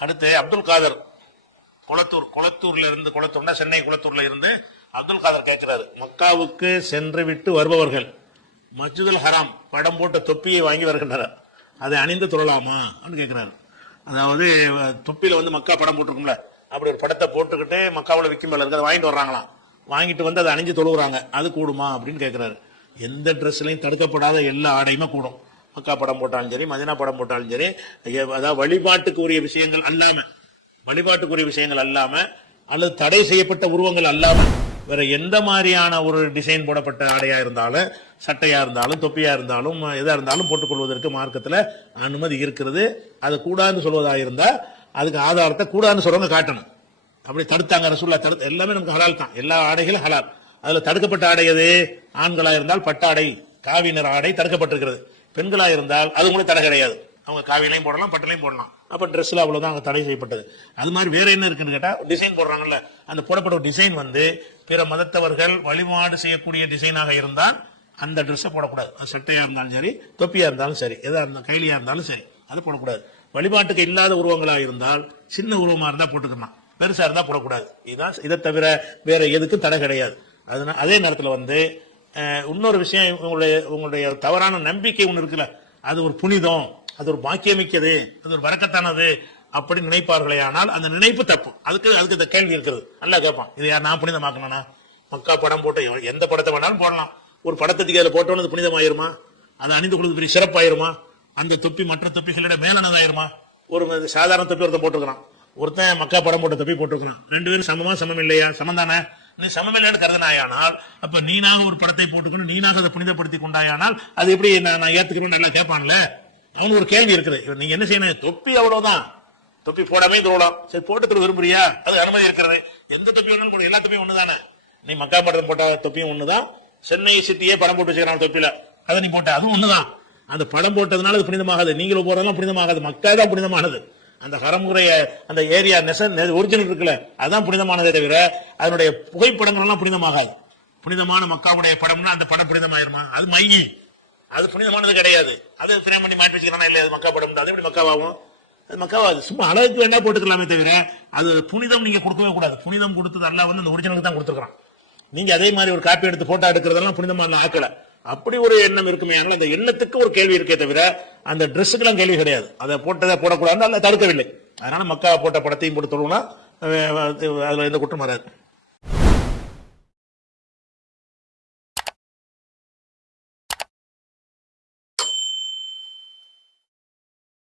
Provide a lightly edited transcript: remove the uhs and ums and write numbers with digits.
அடுத்து அப்துல் காதர் குளத்தூர்னா சென்னை குளத்தூர்ல இருந்து அப்துல் காதர் கேட்கிறாரு, மக்காவுக்கு சென்று விட்டு வருபவர்கள் மஸ்ஜிதுல் ஹராம் படம் போட்ட தொப்பியை வாங்கி வருகின்றனர், அதை அணிந்து தொழலாமா அப்படின்னு கேட்கிறாரு. அதாவது தொப்பியில மக்கா படம் போட்டிருக்கும்ல, அப்படி ஒரு படத்தை போட்டுக்கிட்டு மக்காவில் விற்கும் மேல இருக்கு, அதை வாங்கிட்டு வர்றாங்களாம். வாங்கிட்டு அதை அணிஞ்சு தொழுகிறாங்க, அது கூடுமா அப்படின்னு கேட்கிறாரு. எந்த ட்ரெஸ்லையும் தடுக்கப்படாத எல்லா ஆடையுமே கூடும். மக்கா படம் போட்டாலும் சரி, மதினா படம் போட்டாலும் சரி, அதாவது வழிபாட்டுக்குரிய விஷயங்கள் அல்லாம அல்லது தடை செய்யப்பட்ட உருவங்கள் அல்லாம வேற எந்த மாதிரியான ஒரு டிசைன் போடப்பட்ட ஆடையா இருந்தாலும், சட்டையா இருந்தாலும், தொப்பியா இருந்தாலும், எதா இருந்தாலும் போட்டுக்கொள்வதற்கு மார்க்கத்துல அனுமதி இருக்கிறது. அது கூடாதுன்னு சொல்வதாக இருந்தா அதுக்கு ஆதாரத்தை கூடாதுன்னு சொல்றவங்க காட்டணும். அப்படி தடுத்தாங்க ரசூலுல்லாஹ், தடுத்து எல்லாமே நமக்கு ஹலால் தான், எல்லா ஆடைகளும் ஹலால். அதுல தடுக்கப்பட்ட ஆடை எது? ஆண்களா இருந்தால் பட்டாடை, காவி நிற ஆடை தடுக்கப்பட்டிருக்கிறது. பெண்களா இருந்தால் அது கூட தடை கிடையாது, அவங்க காவிலையும் போடலாம், பட்டலையும் போடலாம். அப்ப ட்ரெஸ்ல அவ்வளவுதான் அங்க தடை செய்யப்பட்டது. அது மாதிரி வேற என்ன இருக்குன்னு கேட்டா, டிசைன் போடுறாங்கல்ல, அந்த போடப்பட்ட டிசைன் பிற மதத்தவர்கள் வழிபாடு செய்யக்கூடிய டிசைனாக இருந்தால் அந்த ட்ரெஸ்ஸை போடக்கூடாது. அது சட்டையா இருந்தாலும் சரி, தொப்பியா இருந்தாலும் சரி, எதா இருந்தாலும் கைலியா இருந்தாலும் சரி, அது போடக்கூடாது. வழிபாட்டுக்கு இல்லாத உருவங்களா இருந்தால், சின்ன உருவமா இருந்தா போட்டுக்கலாம், பெருசா இருந்தா போடக்கூடாது. இதுதான், இதை தவிர வேற எதுக்கும் தடை கிடையாது. அதனால அதே நேரத்தில் இன்னொரு விஷயம், உங்களுடைய தவறான நம்பிக்கை ஒண்ணு இருக்குல்ல, அது ஒரு புனிதம், அது ஒரு பாக்கியமிக்கது, அது ஒரு வரக்கத்தானது அப்படி நினைப்பார்களே, ஆனால் அந்த நினைப்பு தப்பு. அதுக்கு இந்த கேள்வி இருக்கிறது. நல்லா கேட்பான், இது யார் நான் புனிதமாக்கணும்னா? மக்கா படம் போட்டு எந்த படத்தை வேணாலும் போடலாம், ஒரு படத்துக்கு அதில் போட்டோன்னு புனிதமாயிருமா? அதை அணிந்து கொள்வது பெரிய சிறப்பாயிருமா? அந்த தொப்பி மற்ற தொப்பிகளோட மேலானதாயிருமா? ஒரு சாதாரண தொப்பி ஒருத்தன் போட்டுக்கிறான், ஒருத்தன் மக்கா படம் போட்ட தொப்பி போட்டுக்கிறான், ரெண்டு பேரும் சமம் இல்லையா? சமம் தானே. நீ சமமில்லைன்னு கருதினாயானால், அப்ப நீனாக ஒரு படத்தை போட்டுக்கணும், நீனாக அதை புனிதப்படுத்தி கொண்டாயானால் அது எப்படி நான் ஏத்துக்கிறேன்னு நல்லா கேட்பான்ல. அவனுக்கு ஒரு கேள்வி இருக்குது. நீங்க என்ன செய்யணும்? தொப்பி அவ்வளவுதான், தொப்பி போடாமே தோலாம், சரி போட்டு விரும்புறியா? அது அனுமதி இருக்கிறது. எந்த தொப்பி வேணாலும் போட, எல்லா தொப்பியும் ஒண்ணுதானே. நீ மக்கா படம் போட்ட தொப்பியும் ஒண்ணுதான், சென்னை சிட்டியே படம் போட்டு வச்சுக்கிறான் தொப்பில, அதை நீ போட்ட அதுவும் ஒண்ணுதான். அந்த படம் போட்டதுனால அது புனிதமாகாது, நீங்களும் போறதெல்லாம் புனிதமாகாது, மக்கா தான் புனிதமானது. அந்த ஹரமுறைய அந்த ஏரியா ஒரிஜினல் இருக்குல்ல, அதான் புனிதமானதே தவிர அதனுடைய புகைப்படங்கள் எல்லாம் புனிதமாகாது. புனிதமான மக்காவுடைய படம்னா அந்த படம் புனிதமாயிருமா? அது மையி, அது புனிதமானது கிடையாது. அது பிரேம் பண்ணி மாற்றி வச்சுக்கிறானா இல்லையா? அது மக்கா படம், அது எப்படி மக்காவாகும்? அது மக்காவாது. சும்மா அழகுக்கு வேணா போட்டுக்கலாமே தவிர அது புனிதம் நீங்க கொடுக்கவே கூடாது. புனிதம் கொடுத்தது அல்லாஹ் அந்த ஒரிஜினலுக்கு தான் கொடுத்துருக்கான். நீங்க அதே மாதிரி ஒரு காப்பி எடுத்து போட்டோ எடுக்கிறதெல்லாம் புனிதமான ஆக்கல. அப்படி ஒரு எண்ணம் இருக்குமே, அந்த எண்ணத்துக்கு ஒரு கேள்வி இருக்கே தவிர அந்த ட்ரெஸ்ஸுக்கெல்லாம் கேள்வி கிடையாது. அதை போட்டதை போடக்கூடாது, அல்ல தடுக்கவில்லை. அதனால மக்கா போட்ட படத்தையும் போட்டு தொழுவனா அதுல எந்த குற்றம் வராது.